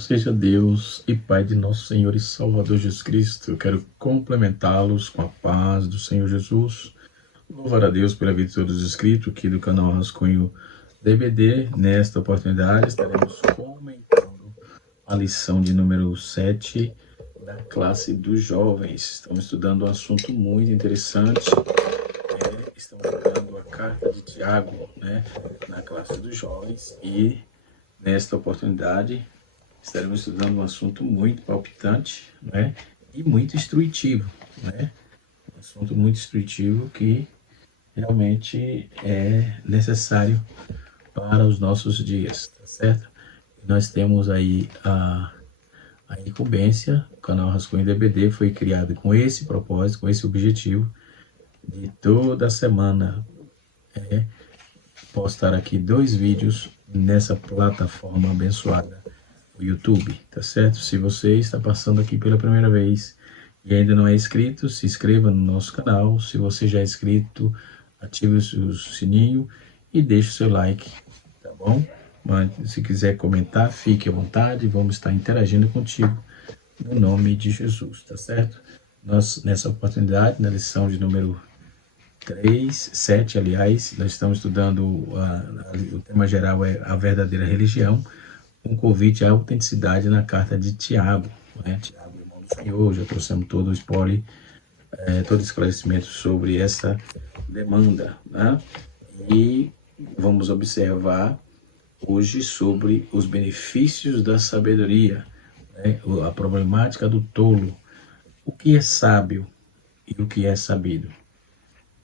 seja Deus e Pai de nosso Senhor e Salvador Jesus Cristo. Eu quero complementá-los com a paz do Senhor Jesus. Louvar a Deus pela vida de todos os inscritos aqui do canal Rascunho DBD. Nesta oportunidade estaremos comentando a lição de número 7 da classe dos jovens. Estamos estudando um assunto muito interessante. Estamos estudando a carta de Tiago, na classe dos jovens, e nesta oportunidade estaremos estudando um assunto muito palpitante, e muito instrutivo, um assunto muito instrutivo que realmente é necessário para os nossos dias, tá certo? Nós temos aí a incumbência. O canal Rascunho DBD foi criado com esse propósito, com esse objetivo, de toda semana postar aqui 2 vídeos nessa plataforma abençoada, o YouTube, tá certo? Se você está passando aqui pela primeira vez e ainda não é inscrito, se inscreva no nosso canal. Se você já é inscrito, ative o sininho e deixe o seu like, tá bom? Mas se quiser comentar, fique à vontade, vamos estar interagindo contigo no nome de Jesus, tá certo? Nós, nessa oportunidade, na lição de número 7, aliás, nós estamos estudando, o tema geral é a verdadeira religião, um convite à autenticidade na carta de Tiago, Tiago, irmão do Senhor. Já trouxemos todo o spoiler, todo esclarecimento sobre essa demanda, E vamos observar hoje sobre os benefícios da sabedoria, a problemática do tolo, o que é sábio e o que é sabido.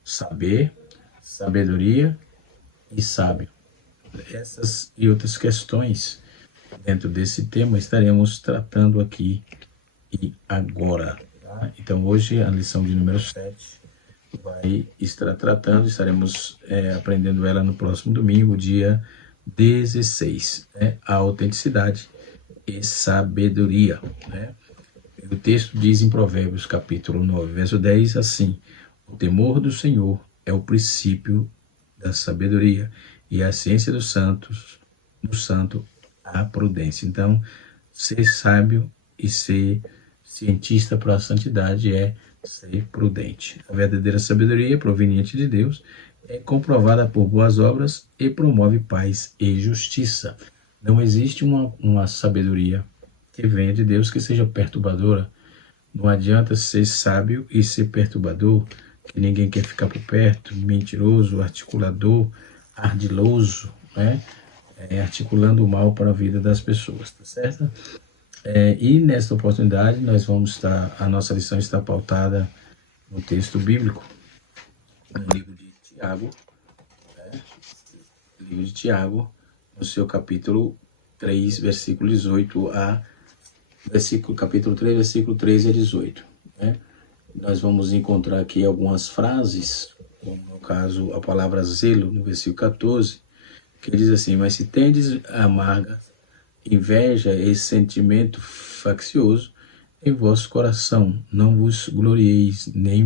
Saber, sabedoria e sábio. Essas e outras questões dentro desse tema estaremos tratando aqui e agora. Tá? Então hoje a lição de número 7 vai estar tratando, estaremos aprendendo ela no próximo domingo, dia 16, a autenticidade e sabedoria. O texto diz em Provérbios capítulo 9, verso 10, assim: o temor do Senhor é o princípio da sabedoria, e a ciência do santo a prudência. Então, ser sábio e ser cientista para a santidade é ser prudente. A verdadeira sabedoria, proveniente de Deus, é comprovada por boas obras e promove paz e justiça. Não existe uma sabedoria que venha de Deus que seja perturbadora. Não adianta ser sábio e ser perturbador, que ninguém quer ficar por perto, mentiroso, articulador, ardiloso, articulando o mal para a vida das pessoas, tá certo? E nesta oportunidade nós vamos estar, a nossa lição está pautada no texto bíblico, no livro de Tiago, no seu capítulo 3, versículo 18 capítulo 3, versículo 13 a 18, Nós vamos encontrar aqui algumas frases, como no caso a palavra zelo, no versículo 14, que diz assim: mas se tendes amarga inveja e sentimento faccioso em vosso coração, não vos glorieis, nem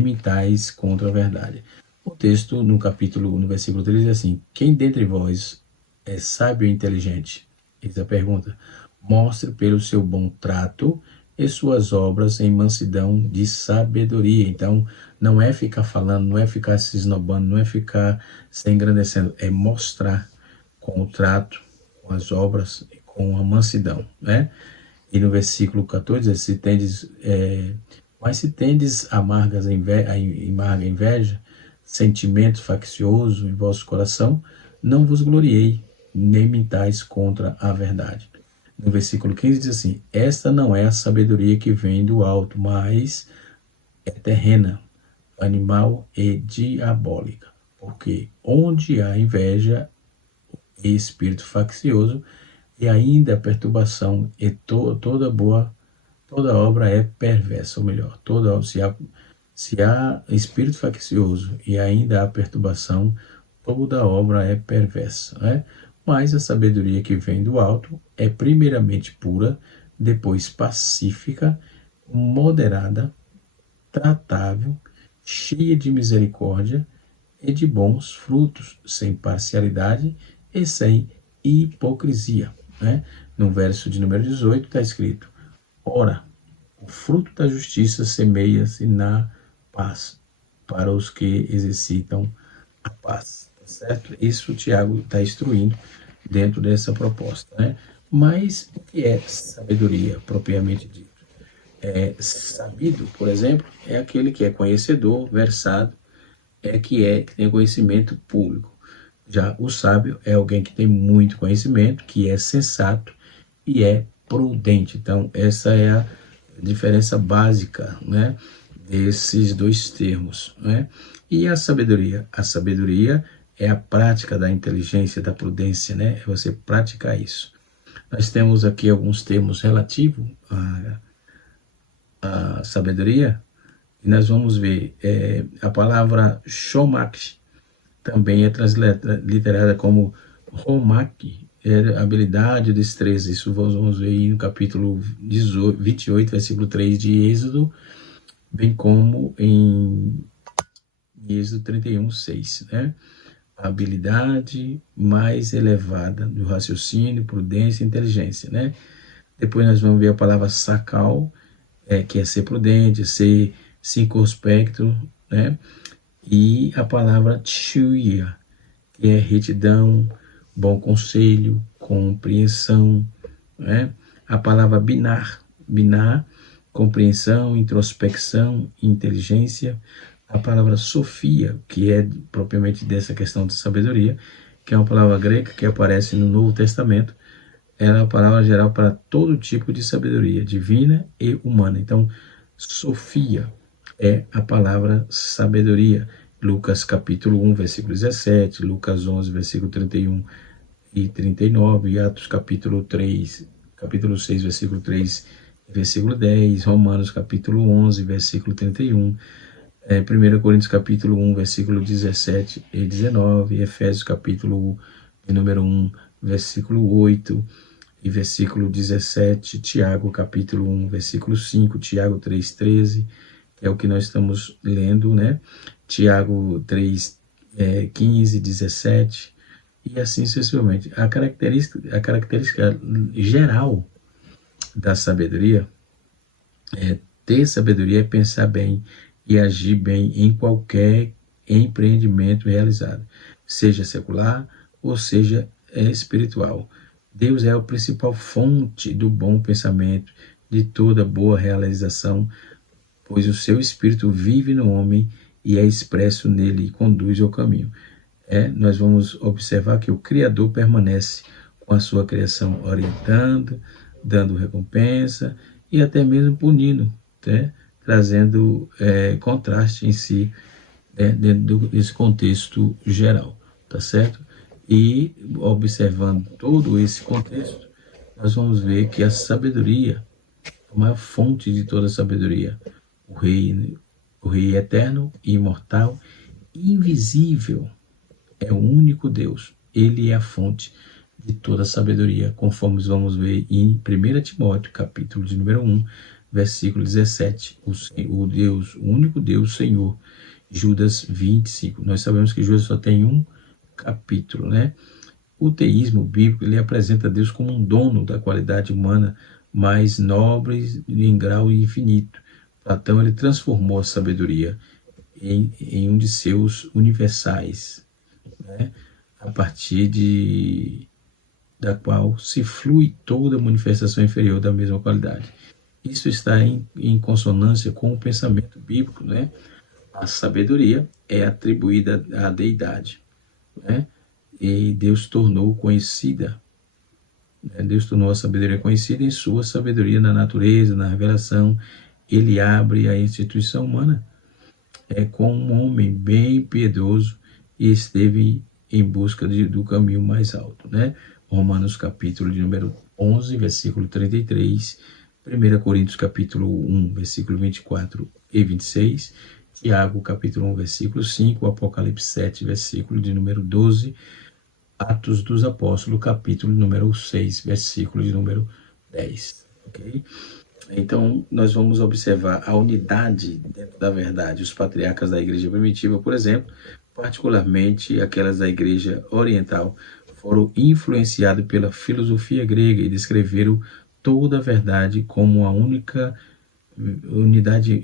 mentais contra a verdade. O texto no versículo 13 diz assim: quem dentre vós é sábio e inteligente? Eis a pergunta. Mostre pelo seu bom trato e suas obras em mansidão de sabedoria. Então, não é ficar falando, não é ficar se esnobando, não é ficar se engrandecendo, é mostrar com o trato, com as obras, com a mansidão, E no versículo 14, mas se tendes amarga inveja, sentimento faccioso em vosso coração, não vos gloriei, nem mentais contra a verdade. No versículo 15 diz assim: esta não é a sabedoria que vem do alto, mas é terrena, animal e diabólica. Porque onde há inveja e espírito faccioso, e ainda a perturbação, e toda obra é perversa. Ou melhor, se há espírito faccioso e ainda há perturbação, toda obra é perversa. Mas a sabedoria que vem do alto é primeiramente pura, depois pacífica, moderada, tratável, cheia de misericórdia e de bons frutos, sem parcialidade e sem hipocrisia. No verso de número 18 está escrito: ora, o fruto da justiça semeia-se na paz, para os que exercitam a paz. Tá certo? Isso o Tiago está instruindo dentro dessa proposta, né? Mas o que é sabedoria, propriamente dito? Sabido, por exemplo, é aquele que é conhecedor, versado, que tem conhecimento público. Já o sábio é alguém que tem muito conhecimento, que é sensato e é prudente. Então, essa é a diferença básica, né, desses dois termos, né? E a sabedoria? A sabedoria é a prática da inteligência, da prudência, né? É você praticar isso. Nós temos aqui alguns termos relativos à sabedoria, e nós vamos ver a palavra shomak, também é transliterada como romak, é habilidade, destreza. Isso vamos ver aí no capítulo 28, versículo 3 de Êxodo, bem como em Êxodo 31, 6, né? A habilidade mais elevada do raciocínio, prudência e inteligência, né? Depois nós vamos ver a palavra sakal, que é ser prudente, ser circunspecto, né? E a palavra tshuya, que é retidão, bom conselho, compreensão, né? A palavra binar, compreensão, introspecção, inteligência. A palavra sofia, que é propriamente dessa questão de sabedoria, que é uma palavra grega que aparece no Novo Testamento, ela é uma palavra geral para todo tipo de sabedoria, divina e humana. Então, sofia é a palavra sabedoria. Lucas capítulo 1, versículo 17, Lucas 11, versículo 31 e 39, e Atos capítulo 3, capítulo 6, versículo 3, versículo 10, Romanos capítulo 11, versículo 31, 1 Coríntios capítulo 1, versículo 17 e 19, Efésios capítulo número 1, versículo 8 e versículo 17, Tiago capítulo 1, versículo 5, Tiago 3, 13, que é o que nós estamos lendo, né? Tiago 3, 15, 17, e assim sucessivamente. A característica geral da sabedoria ter sabedoria é pensar bem e agir bem em qualquer empreendimento realizado, seja secular ou seja espiritual. Deus é a principal fonte do bom pensamento, de toda boa realização, pois o seu Espírito vive no homem e é expresso nele e conduz ao caminho. Nós vamos observar que o Criador permanece com a sua criação, orientando, dando recompensa e até mesmo punindo, né? Trazendo contraste em si, dentro desse contexto geral, tá certo? E observando todo esse contexto, nós vamos ver que a sabedoria, a maior fonte de toda a sabedoria, o Rei eterno, imortal, invisível, é o único Deus. Ele é a fonte de toda a sabedoria, conforme vamos ver em 1 Timóteo, capítulo de número 1, versículo 17. O Deus, o único Deus, Senhor. Judas 25. Nós sabemos que Judas só tem um capítulo, né? O teísmo bíblico, ele apresenta Deus como um dono da qualidade humana mais nobre em grau infinito. Platão, ele transformou a sabedoria em um de seus universais, né? A partir da qual se flui toda manifestação inferior da mesma qualidade. Isso está em consonância com o pensamento bíblico, né? A sabedoria é atribuída à deidade, né? E Deus tornou conhecida, né? Deus tornou a sabedoria conhecida em sua sabedoria na natureza, na revelação. Ele abre a instituição humana com um homem bem piedoso e esteve em busca do caminho mais alto, né? Romanos capítulo de número 11, versículo 33, 1 Coríntios capítulo 1, versículo 24 e 26, Tiago capítulo 1, versículo 5, Apocalipse 7, versículo de número 12, Atos dos Apóstolos, capítulo número 6, versículo de número 10, ok? Então, nós vamos observar a unidade dentro da verdade. Os patriarcas da igreja primitiva, por exemplo, particularmente aquelas da igreja oriental, foram influenciados pela filosofia grega e descreveram toda a verdade como a única unidade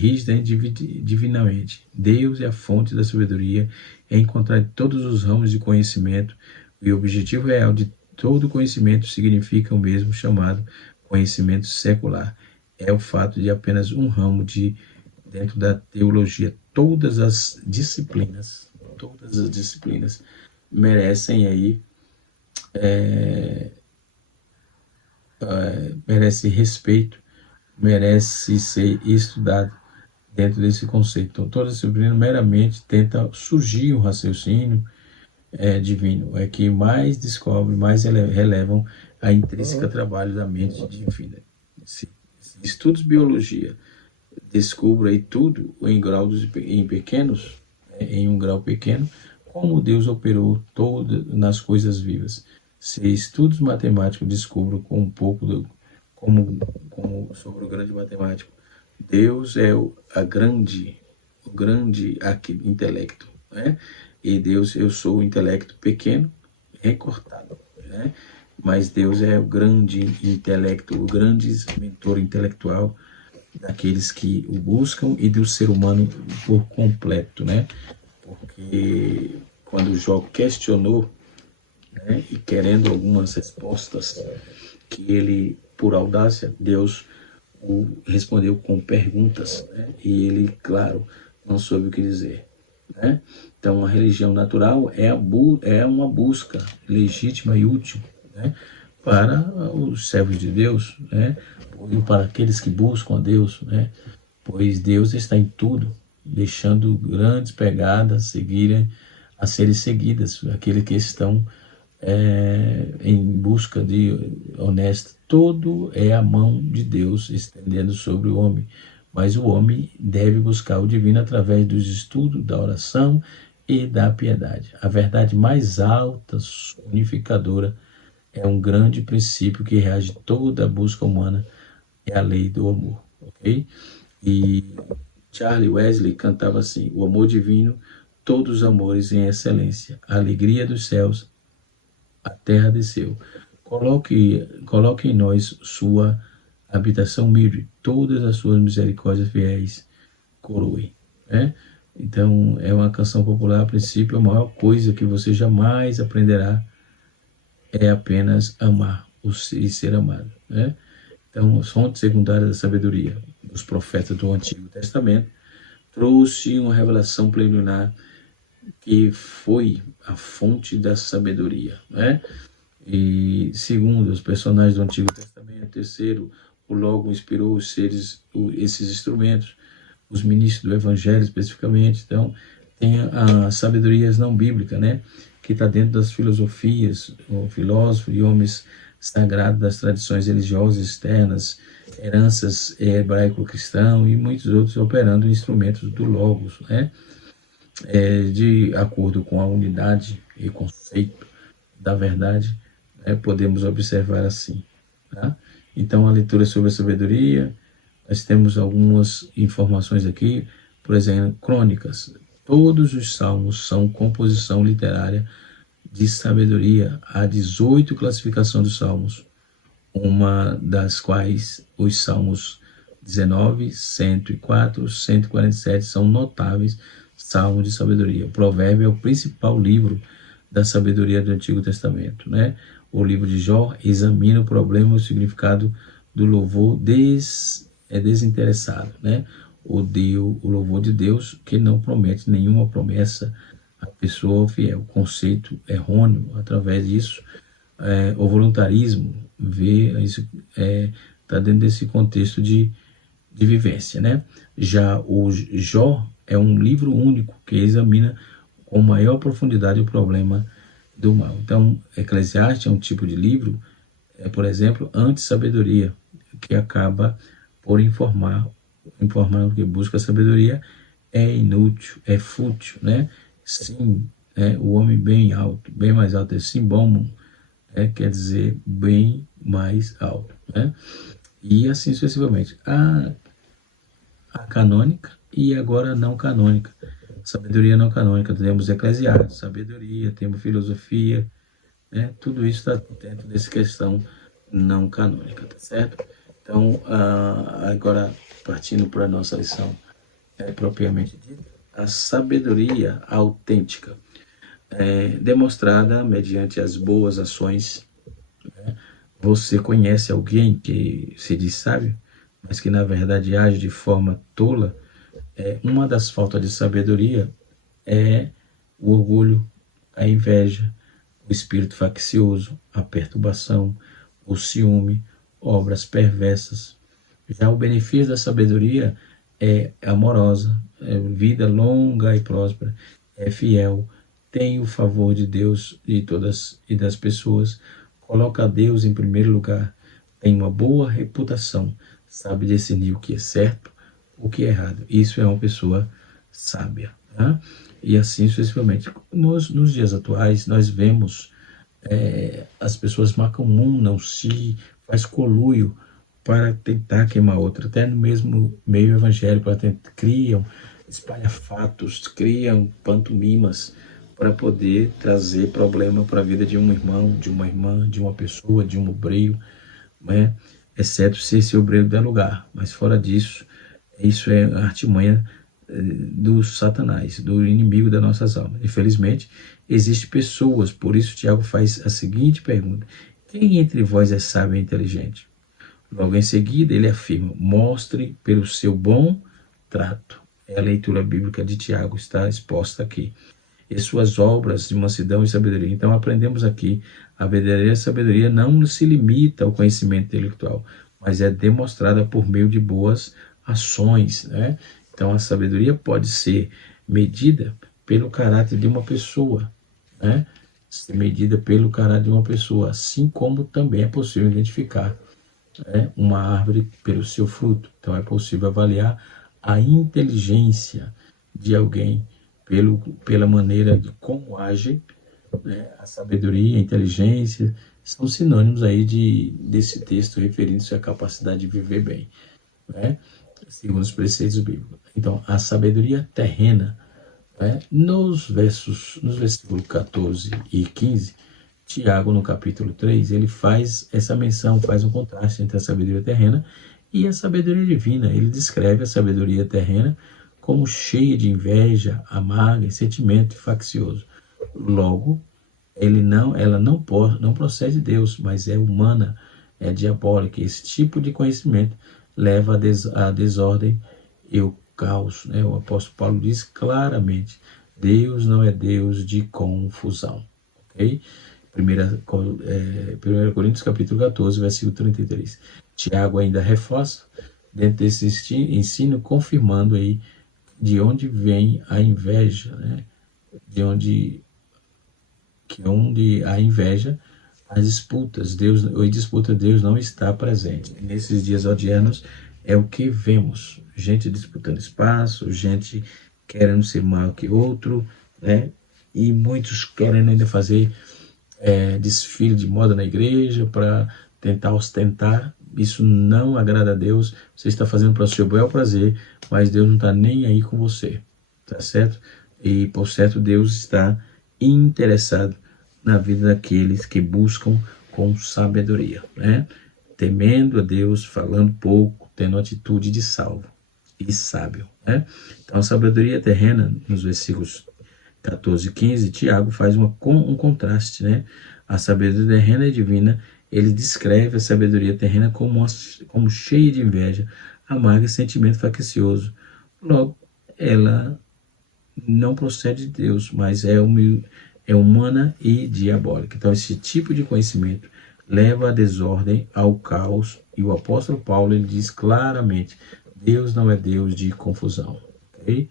rígida e divinamente. Deus é a fonte da sabedoria, é encontrar em todos os ramos de conhecimento, e o objetivo real de todo conhecimento significa o mesmo chamado conhecimento secular. É o fato de apenas um ramo dentro da teologia. Todas as disciplinas merecem aí, merece respeito, merece ser estudado dentro desse conceito. Então, toda disciplina meramente tenta surgir um raciocínio divino, é que mais descobre, mais relevam a intrínseca trabalho da mente divina. Se estudos biologia descubra aí tudo em pequenos, em um grau pequeno, como Deus operou nas coisas vivas. Se estudos matemáticos descubram com um pouco como sobre o grande matemático, Deus é o grande intelecto, né? E Deus, eu sou o intelecto pequeno, recortado, né? Mas Deus é o grande intelecto, o grande mentor intelectual daqueles que o buscam e do ser humano por completo, né? Porque quando Jó questionou, né, e querendo algumas respostas que ele, por audácia, Deus o respondeu com perguntas, né? E ele, claro, não soube o que dizer, né? Então, a religião natural é uma busca legítima e útil, né, para os servos de Deus, né, e para aqueles que buscam a Deus, né, pois Deus está em tudo, deixando grandes pegadas a serem seguidas, aqueles que estão em busca de honesto. Todo é a mão de Deus estendendo sobre o homem, mas o homem deve buscar o divino através dos estudos, da oração e da piedade. A verdade mais alta, unificadora, é um grande princípio que reage toda a busca humana, é a lei do amor, ok? E Charles Wesley cantava assim: o amor divino, todos os amores em excelência, a alegria dos céus, a terra desceu. Coloque em nós sua habitação humilde, todas as suas misericórdias fiéis coroe, né? Então, é uma canção popular, a princípio, a maior coisa que você jamais aprenderá é apenas amar e ser amado, né? Então, as fontes secundárias da sabedoria, os profetas do Antigo Testamento, trouxe uma revelação preliminar que foi a fonte da sabedoria, né? E segundo, os personagens do Antigo Testamento. Terceiro, o Logo inspirou esses instrumentos, os ministros do Evangelho especificamente. Então, tem as sabedorias não bíblicas, né, que está dentro das filosofias, o filósofo e homens sagrados das tradições religiosas externas, heranças hebraico-cristão e muitos outros operando instrumentos do Logos, né, de acordo com a unidade e conceito da verdade, podemos observar assim. Tá? Então, a leitura sobre a sabedoria, nós temos algumas informações aqui, por exemplo, crônicas. Todos os salmos são composição literária de sabedoria. Há 18 classificações dos salmos, uma das quais os salmos 19, 104, 147 são notáveis salmos de sabedoria. O Provérbio é o principal livro da sabedoria do Antigo Testamento, né? O livro de Jó examina o problema e o significado do louvor desinteressado, né? O louvor de Deus que não promete nenhuma promessa à pessoa fiel. Conceito errôneo através disso. O voluntarismo está dentro desse contexto de vivência, né? Já o Jó é um livro único que examina com maior profundidade o problema do mal. Então, Eclesiastes é um tipo de livro, por exemplo, anti-sabedoria, que acaba por informando que busca sabedoria é inútil, é fútil, né? Sim, o homem bem alto, bem mais alto, é simbómo, quer dizer bem mais alto, né? E assim sucessivamente. A canônica e agora a não canônica. Sabedoria não canônica, temos Eclesiastes, sabedoria, temos filosofia, né? Tudo isso está dentro dessa questão não canônica, tá certo? Então, agora, partindo para a nossa lição propriamente dita, a sabedoria autêntica é demonstrada mediante as boas ações. Você conhece alguém que se diz sábio, mas que na verdade age de forma tola? Uma das faltas de sabedoria é o orgulho, a inveja, o espírito faccioso, a perturbação, o ciúme, obras perversas. Já o benefício da sabedoria é amorosa, é vida longa e próspera, é fiel, tem o favor de Deus e todas e das pessoas, coloca Deus em primeiro lugar, tem uma boa reputação, sabe discernir o que é certo, o que é errado. Isso é uma pessoa sábia. Tá? E assim sucessivamente. Nos dias atuais, nós vemos as pessoas macamunam-se, faz coluio para tentar queimar outra, até no mesmo meio evangélico, criam espalhafatos, criam pantomimas para poder trazer problema para a vida de um irmão, de uma irmã, de uma pessoa, de um obreiro, né? Exceto se esse obreiro der lugar, mas fora disso, isso é artimanha do Satanás, do inimigo das nossas almas. Infelizmente, existem pessoas, por isso Tiago faz a seguinte pergunta: quem entre vós é sábio e inteligente? Logo em seguida, ele afirma: mostre pelo seu bom trato. É a leitura bíblica de Tiago, está exposta aqui. E suas obras de mansidão e sabedoria. Então, aprendemos aqui, a verdadeira sabedoria não se limita ao conhecimento intelectual, mas é demonstrada por meio de boas ações, né? Então, a sabedoria pode ser medida pelo caráter de uma pessoa, né? Ser medida pelo caráter de uma pessoa, assim como também é possível identificar uma árvore pelo seu fruto. Então, é possível avaliar a inteligência de alguém pela maneira de como age, né? A sabedoria, a inteligência são sinônimos aí desse texto referindo-se à capacidade de viver bem, né? Segundo os preceitos bíblicos. Então, a sabedoria terrena, né? Nos versículos 14 e 15, Tiago, no capítulo 3, ele faz essa menção, faz um contraste entre a sabedoria terrena e a sabedoria divina. Ele descreve a sabedoria terrena como cheia de inveja, amarga, sentimento faccioso. Logo, ela não procede de Deus, mas é humana, é diabólica. Esse tipo de conhecimento leva à desordem e o caos, né? O apóstolo Paulo diz claramente: Deus não é Deus de confusão. Ok? 1 Coríntios capítulo 14, versículo 33. Tiago ainda reforça dentro desse ensino, confirmando aí de onde vem a inveja, né? Onde há inveja, as disputas, Deus não está presente. Nesses dias odiernos é o que vemos: gente disputando espaço, gente querendo ser maior que outro, né? E muitos querendo ainda fazer desfile de moda na igreja para tentar ostentar. Isso não agrada a Deus. Você está fazendo para o seu bel prazer, mas Deus não está nem aí com você, tá certo? E por certo, Deus está interessado na vida daqueles que buscam com sabedoria, né? Temendo a Deus, falando pouco, tendo atitude de salvo e sábio, né? Então, a sabedoria terrena, nos versículos 14 e 15, Tiago faz um contraste, né? A sabedoria terrena e divina, ele descreve a sabedoria terrena como cheia de inveja, amarga e sentimento faccioso. Logo, ela não procede de Deus, mas é humana e diabólica. Então, esse tipo de conhecimento leva à desordem, ao caos, e o apóstolo Paulo ele diz claramente: Deus não é Deus de confusão. Okay?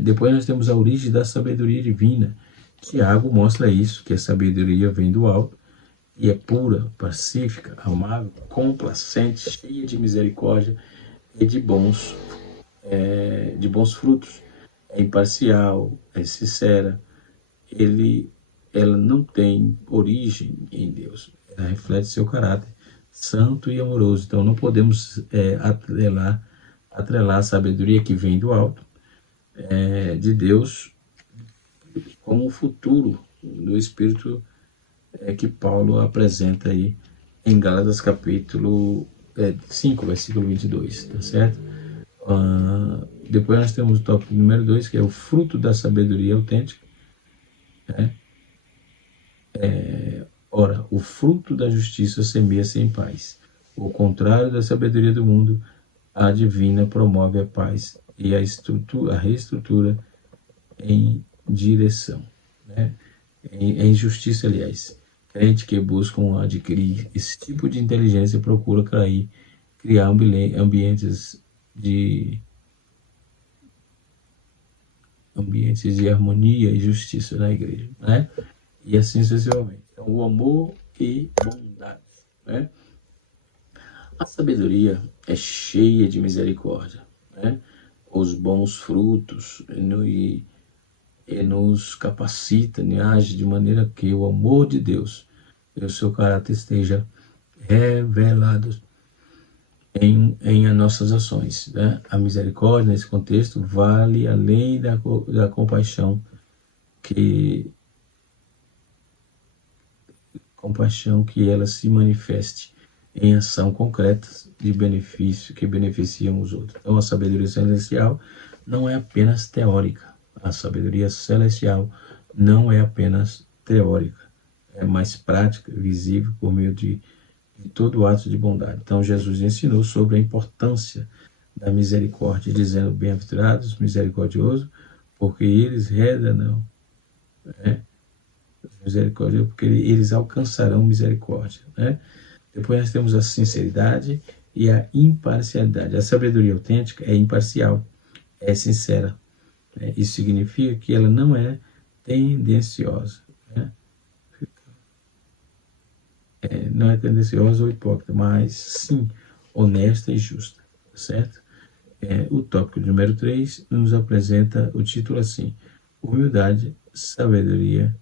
Depois nós temos a origem da sabedoria divina. Tiago mostra isso, que a sabedoria vem do alto e é pura, pacífica, amável, complacente, cheia de misericórdia e de bons frutos. É imparcial, é sincera. Ela não tem origem em Deus. Ela reflete seu caráter santo e amoroso. Então não podemos atrelar a sabedoria que vem do alto, de Deus, como o futuro do Espírito que Paulo apresenta aí em Gálatas capítulo 5, versículo 22, tá certo? Depois nós temos o tópico número 2, que é o fruto da sabedoria autêntica. Né? Ora, o fruto da justiça semeia-se em paz. O contrário da sabedoria do mundo, a divina promove a paz e a reestrutura em direção, né? Em justiça, aliás. Crente que buscam adquirir esse tipo de inteligência procura criar ambientes de harmonia e justiça na igreja, né? E assim sucessivamente. Então, o amor e bondade, né? A sabedoria é cheia de misericórdia, né? Os bons frutos e nos capacita, e age de maneira que o amor de Deus e o seu caráter esteja revelado em nossas ações. Né? A misericórdia, nesse contexto, vale além da compaixão que ela se manifeste em ação concreta de benefício que beneficiam os outros. Então, a sabedoria celestial não é apenas teórica. A sabedoria celestial não é apenas teórica, é mais prática, visível por meio de todo ato de bondade. Então, Jesus ensinou sobre a importância da misericórdia, dizendo: bem-aventurados, misericordiosos, porque eles redarão, né? Misericórdia, porque eles alcançarão misericórdia, né? Depois nós temos a sinceridade e a imparcialidade. A sabedoria autêntica é imparcial, é sincera. Né? Isso significa que ela não é tendenciosa. Né? Não é tendenciosa ou hipócrita, mas sim honesta e justa. Certo? O tópico número 3 nos apresenta o título assim: humildade, sabedoria,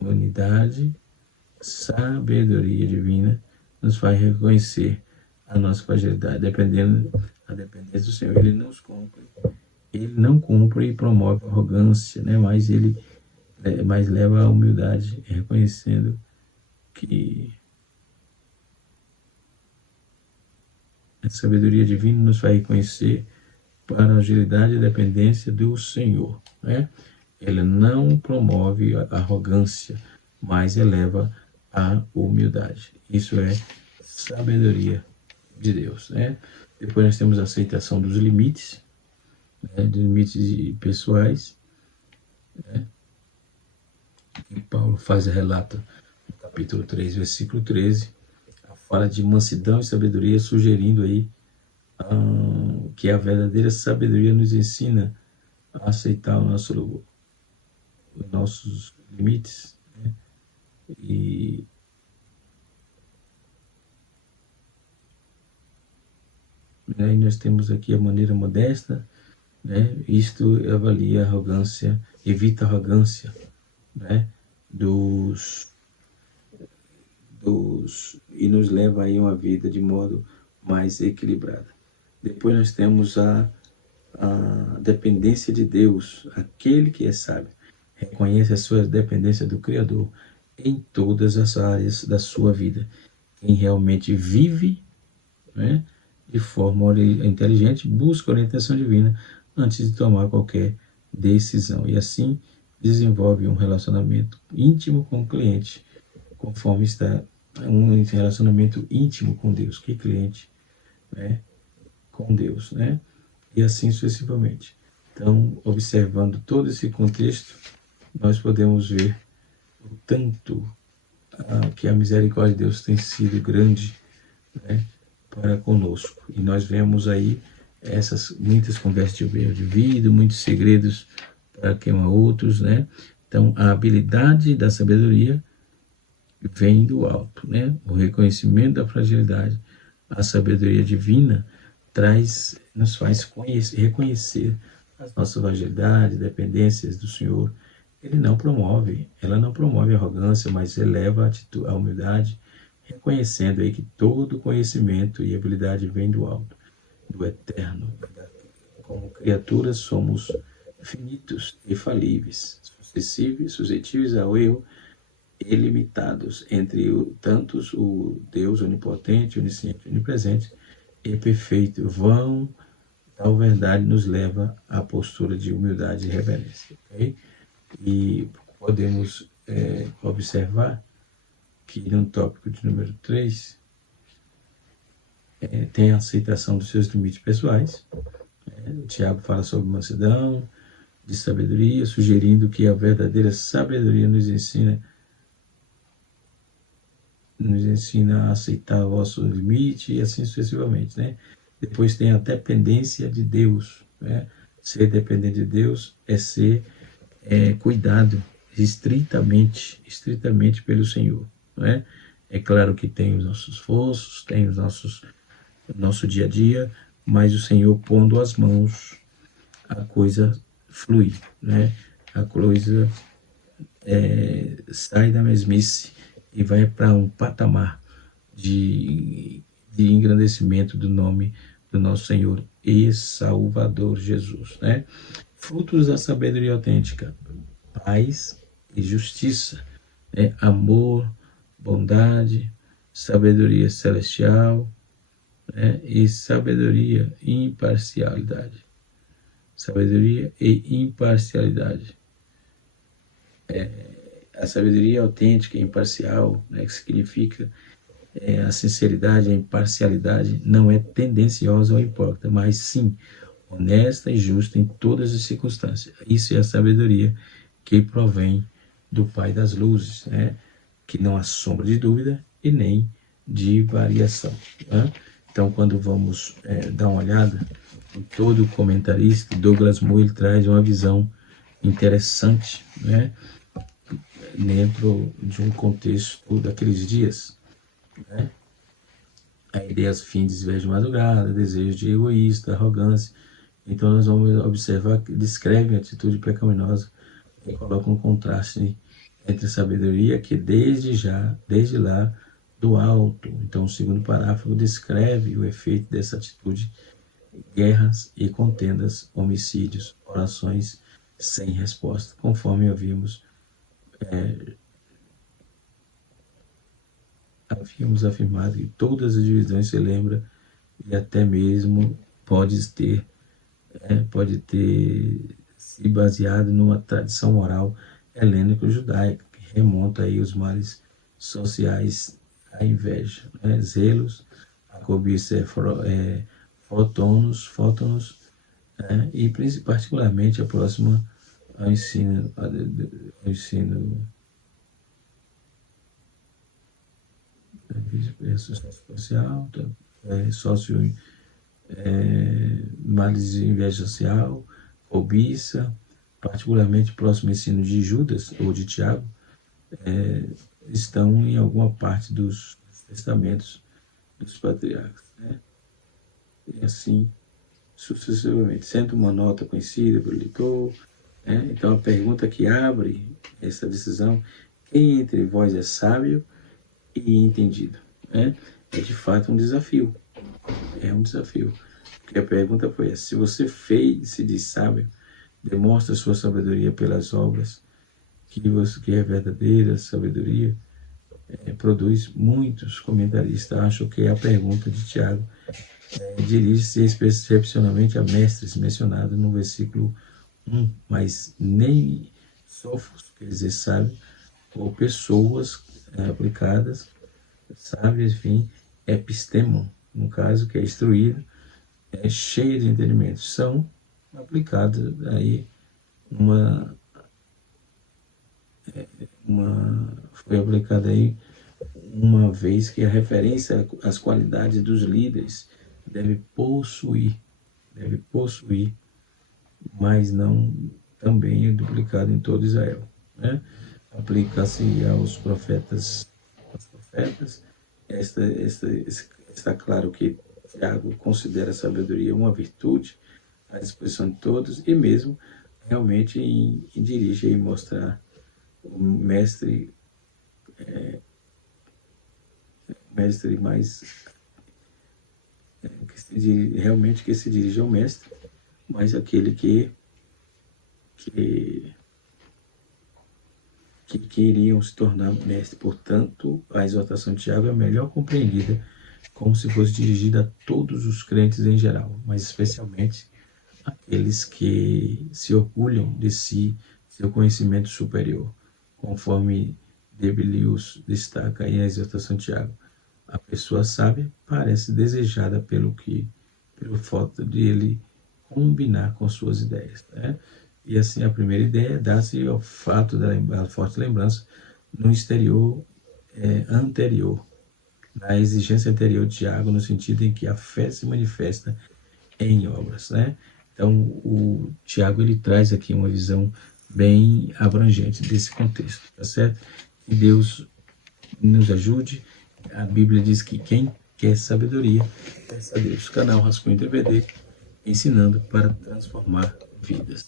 unidade, sabedoria divina nos faz reconhecer a nossa fragilidade, dependendo da dependência do Senhor. Ele não cumpre e promove a arrogância, né? Mas leva à humildade, reconhecendo que a sabedoria divina nos faz reconhecer para a agilidade e dependência do Senhor, né? Ele não promove a arrogância, mas eleva a humildade. Isso é sabedoria de Deus, né? Depois nós temos a aceitação dos limites, né? De limites pessoais, né? E Paulo relata no capítulo 3, versículo 13, a fala de mansidão e sabedoria, sugerindo aí que a verdadeira sabedoria nos ensina a aceitar os nossos limites, né? E aí nós temos aqui a maneira modesta, né? Isto avalia a arrogância, evita a arrogância, né? E nos leva aí a uma vida de modo mais equilibrado. Depois nós temos a dependência de Deus, aquele que é sábio, reconhece a sua dependência do Criador em todas as áreas da sua vida. Quem realmente vive, né, de forma inteligente, busca orientação divina antes de tomar qualquer decisão. E assim desenvolve um relacionamento íntimo com o cliente, conforme está um relacionamento íntimo com Deus. Que cliente, né? Com Deus, né? E assim sucessivamente. Então, observando todo esse contexto, nós podemos ver o tanto que a misericórdia de Deus tem sido grande, né, para conosco. E nós vemos aí essas muitas conversas de vida, muitos segredos para queimar outros, né? Então, a habilidade da sabedoria vem do alto, né? O reconhecimento da fragilidade, a sabedoria divina nos faz reconhecer as nossas fragilidades, dependências do Senhor. Ela não promove a arrogância, mas eleva a humildade, reconhecendo aí que todo conhecimento e habilidade vem do alto, do eterno. Como criaturas somos finitos e falíveis, suscetíveis ao erro, ilimitados entre tantos o Deus onipotente, onisciente, onipresente e perfeito. Vão, tal verdade nos leva à postura de humildade e reverência. Okay? E podemos observar que no tópico de número 3 tem a aceitação dos seus limites pessoais. O Tiago fala sobre mansidão, de sabedoria, sugerindo que a verdadeira sabedoria nos ensina a aceitar o vosso limite e assim sucessivamente, né? Depois tem a dependência de Deus, né? Ser dependente de Deus é ser cuidado estritamente pelo Senhor, né? É claro que tem os nossos esforços, tem o nosso dia a dia, mas o Senhor pondo as mãos, a coisa flui, né? A coisa sai da mesmice e vai para um patamar de engrandecimento do nome do nosso Senhor e Salvador Jesus, né? Frutos da sabedoria autêntica: paz e justiça, né? Amor, bondade, sabedoria celestial, né? E sabedoria e imparcialidade. Sabedoria e imparcialidade. A sabedoria autêntica e imparcial, né, que significa a sinceridade, a imparcialidade, não é tendenciosa ou hipócrita, mas sim honesta e justa em todas as circunstâncias. Isso é a sabedoria que provém do Pai das Luzes, né? Que não há sombra de dúvida e nem de variação. Né? Então, quando vamos dar uma olhada em todo o comentarista, Douglas Moo traz uma visão interessante, né? Dentro de um contexto daqueles dias, né? A ideia fim desvejo de madrugada, desejo de egoísta, arrogância. Então nós vamos observar que descreve a atitude pecaminosa e coloca um contraste entre a sabedoria que desde lá, do alto. Então o segundo parágrafo descreve o efeito dessa atitude: guerras e contendas, homicídios, orações sem resposta, conforme havíamos afirmado que todas as divisões se lembra e até mesmo pode ter se baseado numa tradição oral helênico-judaica que remonta aí os males sociais, a inveja, né? Zelos, a cobiça fótonos, e particularmente a próxima ao ensino social, males de inveja social, cobiça, particularmente próximo ao ensino de Judas ou de Tiago, estão em alguma parte dos testamentos dos patriarcas, né? E assim sucessivamente, sendo uma nota conhecida pelo leitor, né? Então a pergunta que abre essa decisão: quem entre vós é sábio e entendido, né? É de fato um desafio. É um desafio. Porque a pergunta foi essa: se você se diz sábio, demonstra sua sabedoria pelas obras, que é verdadeira sabedoria. Produz muitos comentaristas acham que a pergunta de Tiago dirige-se excepcionalmente a mestres mencionados no versículo 1, mas nem sofos, quer dizer, sábio, ou pessoas aplicadas, sábias, enfim, epistemon, no caso, que é instruído, cheio de entendimento, são aplicadas aí foi aplicada aí uma vez que a referência às qualidades dos líderes deve possuir, mas não também é duplicado em todo Israel, né? Aplica-se aos profetas, está claro que Tiago considera a sabedoria uma virtude à disposição de todos e mesmo realmente dirige e mostrar o mestre mais realmente que se dirige ao mestre, mas aquele que que queriam se tornar mestres. Portanto, a exortação de Tiago é melhor compreendida como se fosse dirigida a todos os crentes em geral, mas especialmente aqueles que se orgulham de si, seu conhecimento superior. Conforme Debelius destaca aí na exortação de Tiago, a pessoa sábia parece desejada pelo fato de ele combinar com suas ideias, né? E assim, a primeira ideia dá-se ao fato da forte lembrança no exterior anterior, na exigência anterior de Tiago, no sentido em que a fé se manifesta em obras, né? Então, o Tiago, ele traz aqui uma visão bem abrangente desse contexto, tá certo? Que Deus nos ajude. A Bíblia diz que quem quer sabedoria, peça a Deus. Canal Rascunho DVD, ensinando para transformar vidas.